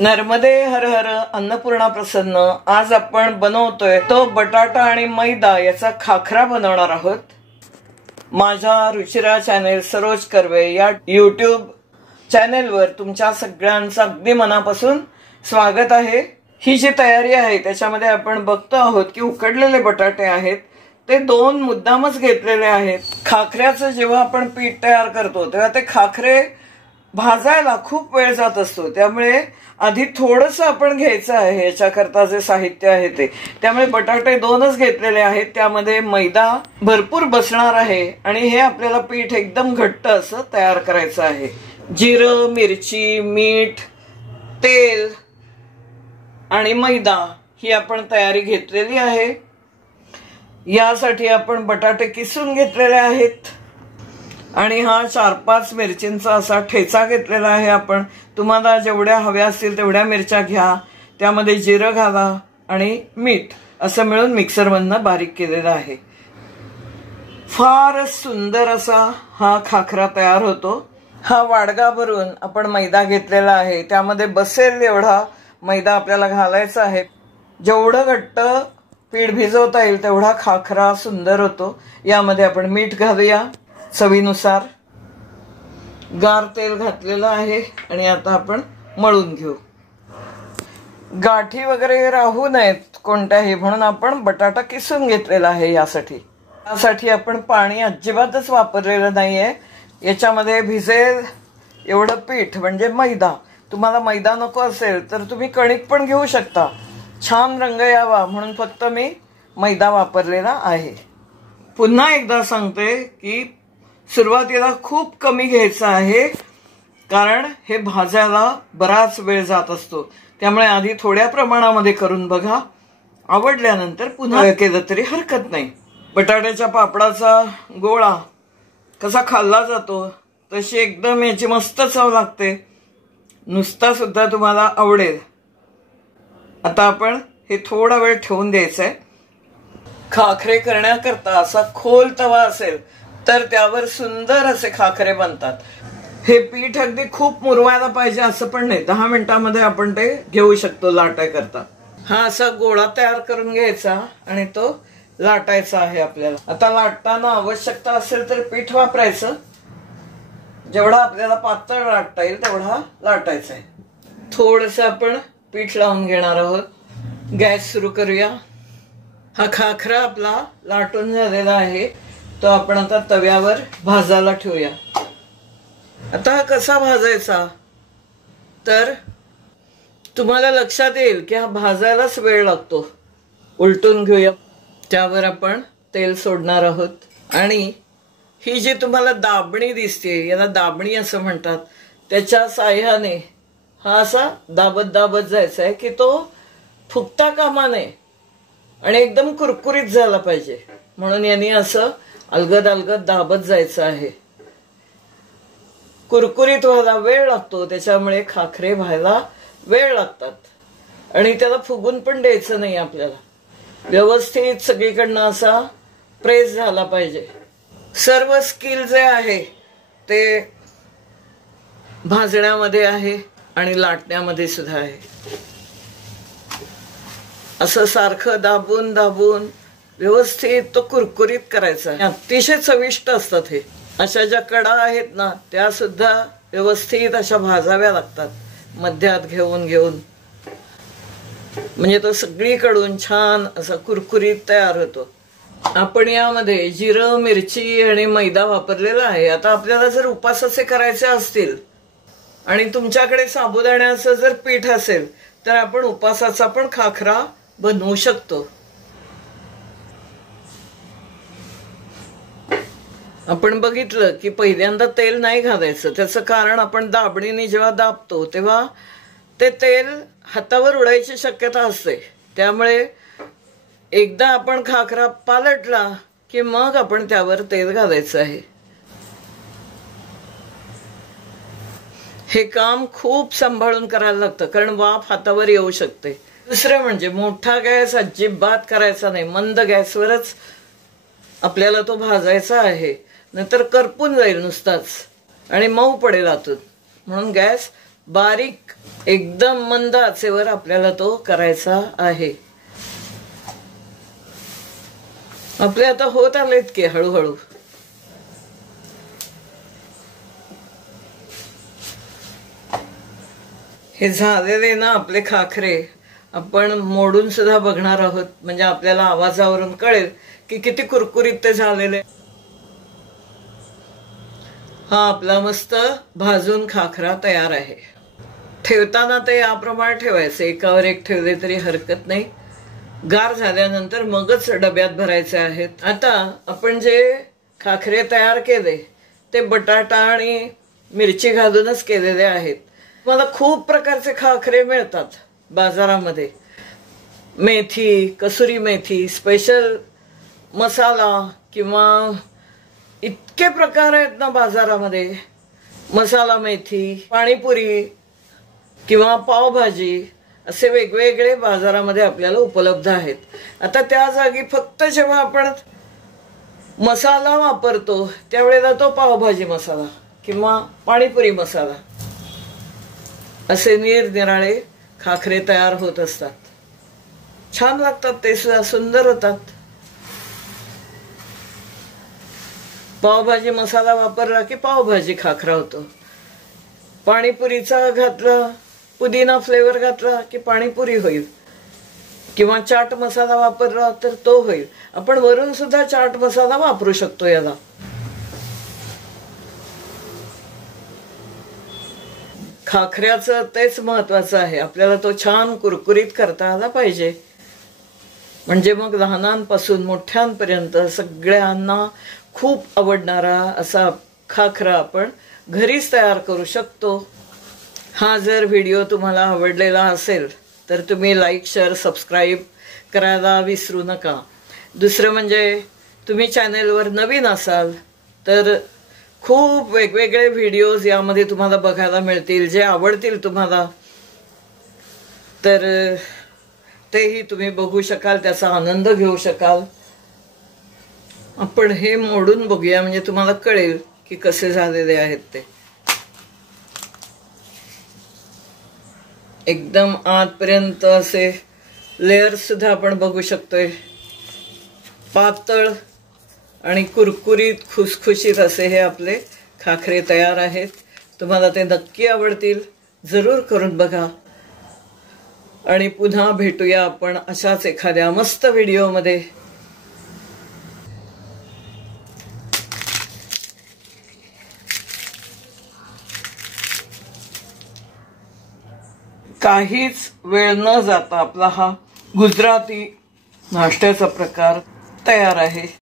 नर्मदे हर हर अन्नपूर्णा प्रसन्न। आज आपण बनवतोय तो बटाटा आणि मैदा याचा खाखरा बनवणार आहोत। माझ्या रुचिरा चॅनेल सरोज कर्वे या YouTube चॅनेलवर तुमच्या सगळ्यांचं अगदी मनापासून स्वागत आहे। ही जी तयारी आहे त्याच्यामध्ये आपण बघतो आहोत की उकडलेले बटाटे आहेत ते 2 मुद्दामच घेतलेले आहेत। खाखऱ्याचं जेव्हा आपण पीठ तयार करतो तेव्हा ते खाखरे भाजायला खूप वेळ जात असतो, त्यामुळे आधी थोडंसं आपण घ्यायचं आहे। याच्याकरता जे साहित्य आहे ते त्यामुळे बटाटे 2च घेतलेले आहेत, त्यामध्ये मैदा भरपूर बसणार आहे आणि हे आपल्याला पीठ एकदम घट्ट असं तयार करायचं आहे। जिरं, मिरची, मीठ, तेल आणि मैदा ही आपण तयारी घेतलेली आहे। यासाठी आपण बटाटे किसून घेतलेले आहेत आणि हा 4-5 मिरचींचा असा ठेचा घेतलेला आहे। आपण तुम्हाला जेवढ्या हव्या असतील तेवढ्या मिरच्या घ्या, त्यामध्ये जिरं घाला आणि मीठ असं मिळून मिक्सरमधनं बारीक केलेला आहे। फार सुंदर असा हा खाखरा तयार होतो। हा वाडगा भरून आपण मैदा घेतलेला आहे, त्यामध्ये बसेल एवढा मैदा आपल्याला घालायचा आहे। जेवढं घट्ट पीठ भिजवता येईल तेवढा खाखरा सुंदर होतो। यामध्ये आपण मीठ घालूया चवीनुसार। गार तेल घातलेलं आहे आणि आता आपण मळून घेऊ। गाठी वगैरे राहू नयेत कोणत्याही, म्हणून आपण बटाटा किसून घेतलेला आहे। यासाठी आपण पाणी अजिबातच वापरलेलं नाहीये। याच्यामध्ये भिजेल एवढं पीठ म्हणजे मैदा। तुम्हाला मैदा नको असेल तर तुम्ही कणिक पण घेऊ शकता, छान रंग यावा म्हणून फक्त मी मैदा वापरलेला आहे। पुन्हा एकदा सांगते की सुरुवातीला खूप कमी घ्यायचं आहे, कारण हे भाजायला बराच वेळ जात असतो, त्यामुळे आधी थोड्या प्रमाणामध्ये करून बघा। आवडल्यानंतर पुन्हा केलं तरी हरकत नाही। बटाट्याच्या पापडाचा गोळा कसा खाल्ला जातो तशी एकदम याची मस्त चव लागते, नुसता सुद्धा तुम्हाला आवडेल। आता आपण हे थोडा वेळ ठेवून द्यायचंय। खाखरे करण्याकरता असा खोल तवा असेल तर त्यावर सुंदर असे खाखरे बनतात। हे पीठ अगदी खूप मुरवायला पाहिजे असं पण नाही, 10 मिनिटांमध्ये आपण ते घेऊ शकतो लाटायकरता। हा असा गोळा तयार करून घ्यायचा आणि तो लाटायचा आहे आपल्याला। आता लाटताना आवश्यकता असेल तर पीठ वापरायचं, जेवढा आपल्याला पातळ लाटता येईल तेवढा लाटायचा आहे। थोडंसं आपण पीठ लावून घेणार आहोत। गॅस सुरू करूया। हा खाखरा आपला लाटून झालेला आहे, तो आपण आता तव्यावर भाजायला ठेवूया। आता हा कसा भाजायचा तर तुम्हाला लक्षात येईल की हा भाजायलाच वेळ लागतो। उलटून घेऊया। त्यावर आपण तेल सोडणार आहोत आणि ही जी तुम्हाला दाबणी दिसते, याला दाबणी असं म्हणतात, त्याच्या साह्याने हा असा दाबत दाबत जायचा आहे की तो फुगता कामा नये आणि एकदम कुरकुरीत झाला पाहिजे, म्हणून यांनी असं अलगद अलगद दाबत जायचं आहे। कुरकुरीत व्हायला वेळ लागतो, त्याच्यामुळे खाखरे व्हायला वेळ लागतात आणि त्याला फुगून पण द्यायचं नाही आपल्याला। व्यवस्थित सगळीकडनं असा प्रेस झाला पाहिजे। सर्व स्किल जे आहे ते भाजण्यामध्ये आहे आणि लाटण्यामध्ये सुद्धा आहे। असं सारखं दाबून दाबून व्यवस्थित तो कुरकुरीत करायचा। अतिशय चविष्ट असतात हे। अशा ज्या कडा आहेत ना त्या सुद्धा व्यवस्थित अशा भाजाव्या लागतात, मध्यात घेऊन घेऊन, म्हणजे तो सगळीकडून छान असा कुरकुरीत तयार होतो। आपण यामध्ये जिरं, मिरची आणि मैदा वापरलेला आहे। आता आपल्याला जर उपासाचे करायचे असतील आणि तुमच्याकडे साबुदाण्याचं जर पीठ असेल तर आपण उपासाचा पण खाखरा बनवू शकतो। आपण बघितलं की पहिल्यांदा तेल नाही घालायचं, त्याचं कारण आपण दाबणीने जेव्हा दाबतो तेव्हा ते तेल हातावर उडायची शक्यता असते, त्यामुळे एकदा आपण खाखरा पालटला की मग आपण त्यावर तेल घालायचं आहे। हे काम खूप सांभाळून करायला लागतं, कारण वाफ हातावर येऊ शकते। दुसरं म्हणजे मोठा गॅस अजिबात करायचा नाही, मंद गॅसवरच आपल्याला तो भाजायचा आहे, नंतर करपून जाईल नुसताच आणि मऊ पडेल आतून, म्हणून गॅस बारीक एकदम मंद आचेवर आपल्याला तो करायचा आहे. आपले आता होत आलेत की हळूहळू. हे झालेले ना आपले खाखरे आपण मोडून सुद्धा बघणार आहोत, म्हणजे आपल्याला आवाजावरून कळेल की किती कुरकुरीत ते झालेले. हा आपला मस्त भाजून खाखरा तयार आहे. ठेवताना ते याप्रमाणे ठेवायचे, एकावर एक ठेवले तरी हरकत नाही. गार झाल्यानंतर मगच डब्यात भरायचे आहेत. आता आपण जे खाखरे तयार केले ते बटाटा आणि मिरची घालूनच केलेले आहेत. मला खूप प्रकारचे खाखरे मिळतात बाजारामध्ये. मेथी, कसुरी मेथी, स्पेशल मसाला किंवा इतके प्रकार आहेत ना बाजारामध्ये. मसाला मेथी, पाणीपुरी किंवा पावभाजी असे वेगवेगळे बाजारामध्ये आपल्याला उपलब्ध आहेत. आता त्या जागी फक्त जेव्हा आपण मसाला वापरतो त्यावेळेला तो पावभाजी मसाला किंवा पाणीपुरी मसाला असे निरनिराळे खाखरे तयार होत असतात. छान लागतात, ते सुद्धा सुंदर होतात. पावभाजी मसाला वापरला की पावभाजी खाखरा होतो. पाणीपुरीचा घातला, पुदिना फ्लेवर घातला की पाणीपुरी होईल, किंवा चाट मसाला वापरला तर तो होईल. आपण वरून सुद्धा चाट मसाला वापरू शकतो याला. खाखऱ्याचं तेच महत्वाचं आहे, आपल्याला तो छान कुरकुरीत करता आला पाहिजे. म्हणजे मग लहानांपासून मोठ्यांपर्यंत सगळ्यांना खूप आवडणारा असा खाखरा आपण घरीच तयार करू शकतो. हा जर व्हिडिओ तुम्हाला आवडलेला असेल तर तुम्ही लाईक, शेअर, सबस्क्राईब करायला विसरू नका. दुसरं म्हणजे तुम्ही चॅनेलवर नवीन असाल तर खूप वेगवेगळे व्हिडिओज यामध्ये तुम्हाला बघायला मिळतील, जे आवडतील तुम्हाला. तर तेही तुम्ही बघू शकाल, त्याचा आनंद घेऊ शकाल. आपण हे मोडून बघूया म्हणजे तुम्हाला कळेल की कसे झालेले आहेत ते. एकदम आतपर्यंत असे लेयर सुद्धा आपण बघू शकतोय. पातळ आणि कुरकुरीत खुसखुशीत असे हे आपले खाखरे तयार आहेत. तुम्हाला ते नक्की आवडतील, जरूर करून बघा. आणि पुन्हा भेटूया आपण अशाच एखाद्या मस्त व्हिडिओमध्ये. काहीच वेळ न जाता आपला हा गुजराती नाश्त्याचा प्रकार तयार आहे.